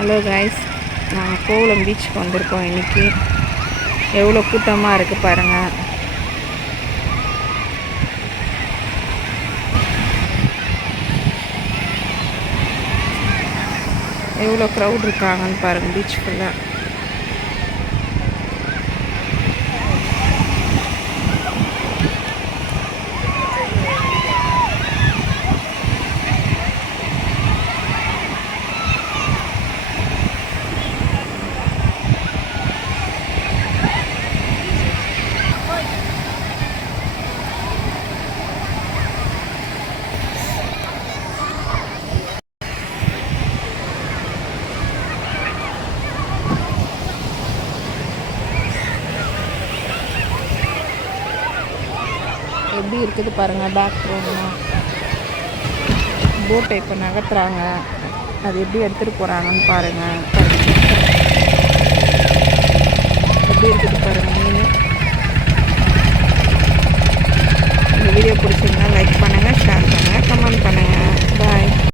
Hello guys, நாங்கள் கோவளம் பீச்சுக்கு வந்திருக்கோம். இன்றைக்கி எவ்வளோ கூட்டமாக இருக்குது பாருங்கள். எவ்வளோ க்ரௌட் இருக்காங்கன்னு பாருங்கள் பீச் ஃபுல்லாக. எப்படி இருக்குது பாருங்கள். பேக்ரவுண்ட்லாம் போட்டை இப்போ நகர்த்துறாங்க. அது எப்படி எடுத்துகிட்டு போகிறாங்கன்னு பாருங்கள்.